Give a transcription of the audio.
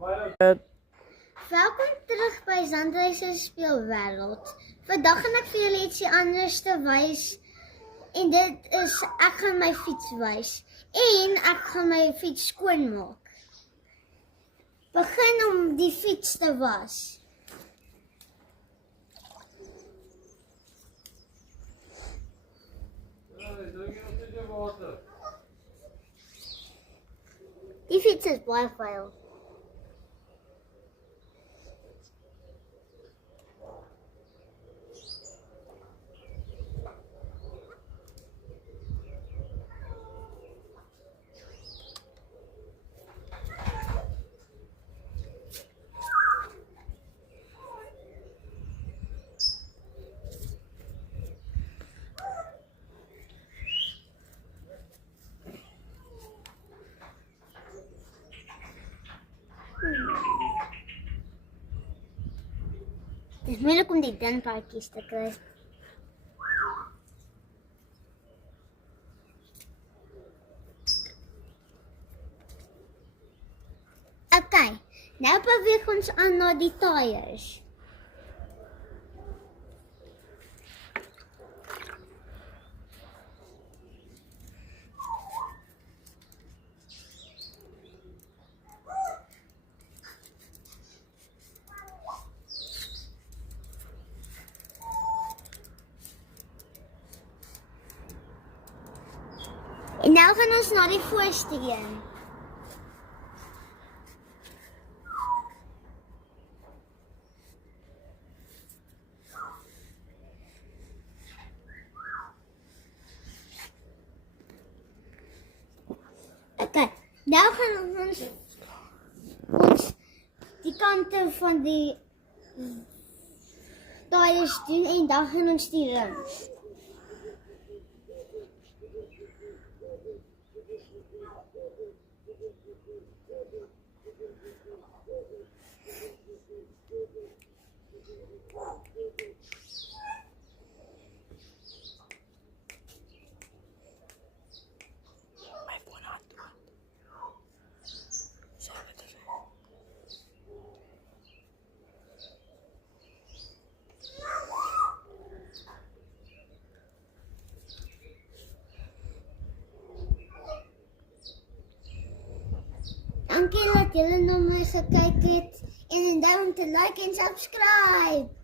Welkom terug by Zandrey se speelwêreld. Vandag gaan ek vir julle ietsie anders te wys. En dit is, ek gaan my fiets wys. En ek gaan my fiets skoonmaak. Begin om die fiets te was. Die fiets is baie vuil. Het is moeilijk om die denpaardjes te krijgen. Oké, nou beweeg ons aan naar die tyres. En nou gaan ons naar die voorste een. Oké, nou gaan ons die kante van die tyres doen en dan gaan ons die rims. Dankie dat julle na my gekyk het en onthou om te like en subscribe.